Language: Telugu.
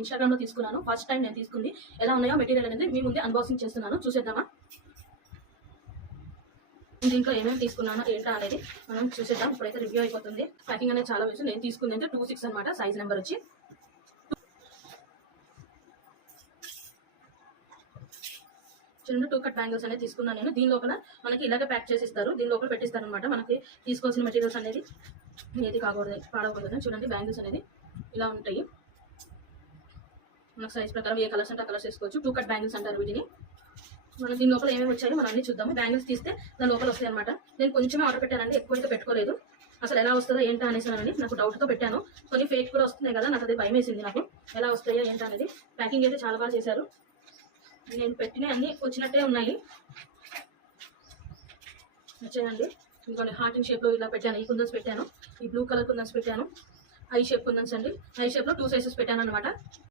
ఇన్‌స్టాగ్రామ్‌లో తీసుకున్నాను. ఫస్ట్ టైం నేను తీసుకుంది. ఎలా ఉన్నాయో మెటీరియల్ అనేది మీ ముందే అన్బాక్సింగ్ చేస్తున్నాను. చూసేద్దామా? దీంట్లో ఏమేమి తీసుకున్నానో ఏంటా అనేది మనం చూసేద్దాం. ఇప్పుడైతే రివ్యూ అయిపోతుంది. ప్యాకింగ్ అనేది చాలా బాగుంది. నేను తీసుకుంది అయితే 26 అనమాట. సైజ్ నెంబర్ వచ్చి చిన్న 2 కట్ బ్యాంగిల్స్ అనేది తీసుకున్నాను నేను. దీని లోపల మనకి ఇలాగే ప్యాక్ చేసి ఇస్తారు. దీని లోపల పెట్టిస్తారు అనమాట. మనకి తీసుకోవాల్సిన మెటీరియల్స్ అనేది ఏది పాడవకూడదు. చూడండి, బ్యాంగిల్స్ అనేది ఇలా ఉంటాయి. మనకు సైజ్ ప్రకారం ఏ కలర్స్ అంటే ఆ కలర్స్ వేసుకోవచ్చు. 2 కట్ బ్యాంగిల్స్ అంటారు వీటిని. మనం దీని లోపల ఏమేమి వచ్చాయో మనం అన్ని చూద్దాము. బ్యాంగిల్స్ తీస్తే దాని లోపల వస్తాయి అనమాట. నేను కొంచెమే ఆర్డర్ పెట్టానండి, ఎక్కువ అయితే పెట్టుకోలేదు. అసలు ఎలా వస్తుందో ఏంటా అనేసి నాకు డౌట్తో పెట్టాను. కొన్ని ఫేక్ కూడా వస్తున్నాయి కదా, నాకు అది భయం వేసింది. నాకు ఎలా వస్తాయో ఏంటా అనేది. ప్యాకింగ్ అయితే చాలా బాగా చేశారు. నేను పెట్టిన అన్ని వచ్చినట్టే ఉన్నాయి. వచ్చాయండి. ఇంకొన్ని హార్ట్ ఇన్ షేప్లో ఇలా పెట్టాను. ఈ కుందన్స్ పెట్టాను, ఈ బ్లూ కలర్ కుందన్స్ పెట్టాను. ఐ షేప్ కుందన్స్ అండి. ఐ షేప్లో 2 సైజెస్ పెట్టాను అనమాట.